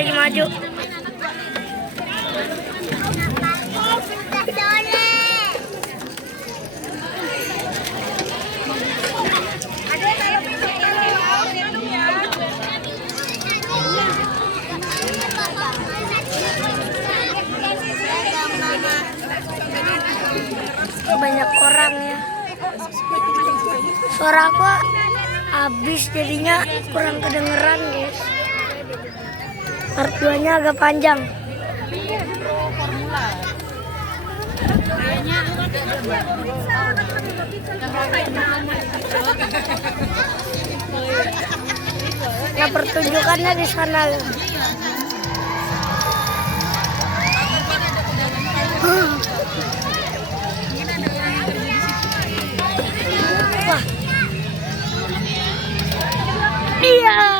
lagi maju. Banyak orang ya. Suara aku habis jadinya kurang kedengeran guys. Part 2-nya agak panjang. Nah, pertunjukannya di sana. Wah. Iya.